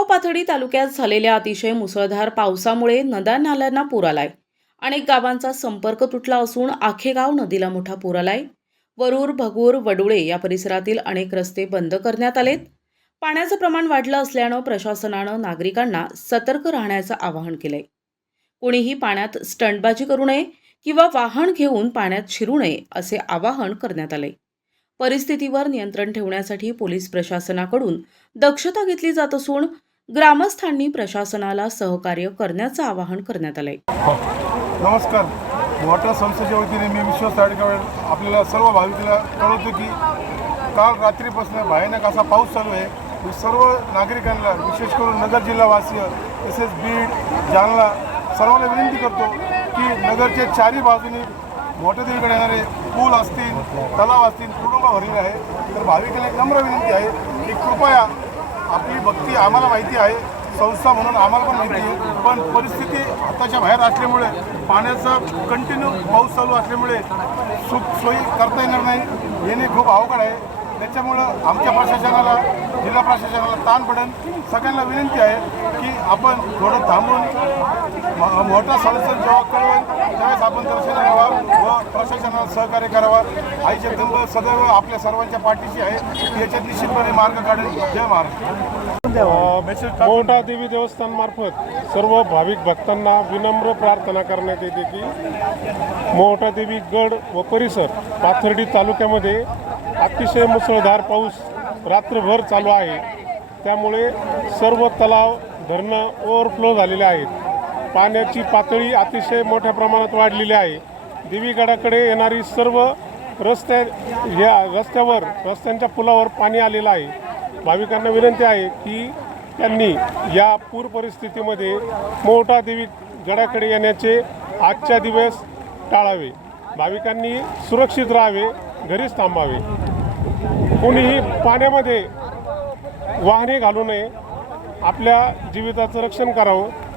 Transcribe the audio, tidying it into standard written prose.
शेगाव पाथर्डी तालुक्यात झालेल्या अतिशय मुसळधार पावसामुळे नद्या-नाल्यांना पूर आलाय। अनेक गावांचा संपर्क तुटला असून आखेगाव नदीला मोठा पूर आलाय। वरूर, भगूर, वडुळे या परिसरातील अनेक रस्ते बंद करण्यात आलेत। पाण्याचं प्रमाण वाढलं असल्यानं प्रशासनानं नागरिकांना सतर्क राहण्याचं आवाहन केलंय। कोणीही पाण्यात स्टंटबाजी करू नये किंवा वाहन घेऊन पाण्यात शिरू नये असे आवाहन करण्यात आले। परिस्थितीवर नियंत्रण ठेवण्यासाठी पोलीस प्रशासनाकडून दक्षता घेतली जात असून ग्रामस्थांनी प्रशासनाला सहकार्य करण्याचं आवाहन करण्यात आले। नमस्कार, वॉटर संस्थेच्या वतीने मी विश्वास ताडगाव आपल्याला सर्व भाविकांना कळवतो की काल रात्रीपासून भयानक असा पाऊस चालू आहे। मी सर्व नागरिकांना विशेष करून नगर जिल्हावासीय तसेच बीड, जालना सर्वांना विनंती करतो की नगरच्या चारही बाजूनी मोठ्या देवीकडे येणारे पूल असतील, तलाव असतील, तुडुंब भरलेले आहे। तर भाविकांना एक नम्र विनंती आहे की कृपया आपली भक्ती आम्हाला माहिती आहे, संस्था म्हणून आम्हाला पण माहिती आहे, पण परिस्थिती हाताच्या बाहेर असल्यामुळे पाण्याचा कंटिन्यू पाऊस चालू असल्यामुळे सोयी करता येणार नाही, येणे खूप अवघड आहे। त्याच्यामुळं आमच्या प्रशासनाला, जिल्हा प्रशासनाला ताण पडेल। सगळ्यांना विनंती आहे की आपण थोडं थांबून मोठा संस्था जेव्हा कळवेल त्यावेळेस आपण दर्शनाला यावं व प्रशासनाला सहकार्य करावं। आईचे दंब सदैव आपल्या सर्वांच्या पाठीशी आहे, याच्यात निश्चितपणे मार्ग काढेल। जय महाराष्ट्र। मोहटा देवी देवस्थान मार्फत सर्व भाविक भक्तांना विनम्र प्रार्थना करण्यात येते की मोहटा देवी गड व परिसर पाथर्डी तालुक्यामध्ये अतिशय मुसळधार पाऊस रात्रभर चालू आहे। त्यामुळे सर्व तलाव, धरणं ओव्हरफ्लो झालेले आहेत। पाण्याची पातळी अतिशय मोठ्या प्रमाणात वाढलेली आहे। देवीगडाकडे येणारी सर्व रस्त्यांच्या पुलावर पाणी आलेलं आहे। भाविकांना विनंती आहे की त्यांनी या पूर परिस्थितीमध्ये मोहटा देवी गडाकडे येण्याचे आजच्या दिवस टाळावे। भाविकांनी सुरक्षित राहावे, घरीच थांबावे। कोणीही पाण्यामध्ये वाहने घालू नये, आपल्या जीविताचं रक्षण करावं।